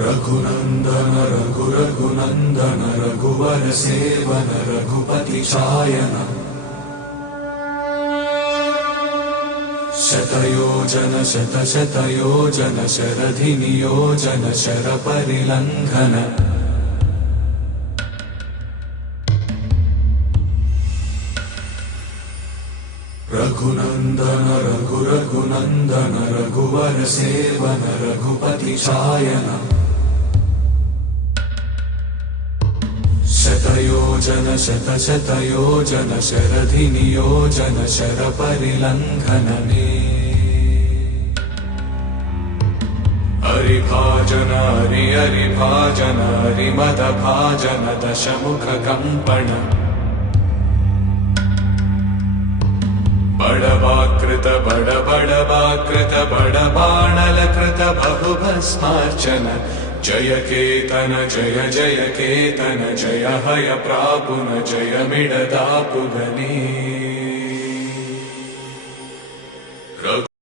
रघुनंदन रघुरघुनंदन रघुवर सेवन रघुपति शायन शतयोजन शतशतयोजन शरधि नियोजन शरपरिलंघन रघुनंदन रघुरघुनंदन रघुवर सेवन रघुपति शायन शतयोजन शतशतयोजन शरधि नियोजन शरपरिलंघनने हरिभाजन हरिभाजन हरिमदभाजन दशमुख कंपन बड़वाकृत बड़वाकृत बड़बाणलकृत बहुभस्मार्चन जय केतन जय जय केतन जय हय प्रापुन जय मिडदापुगने।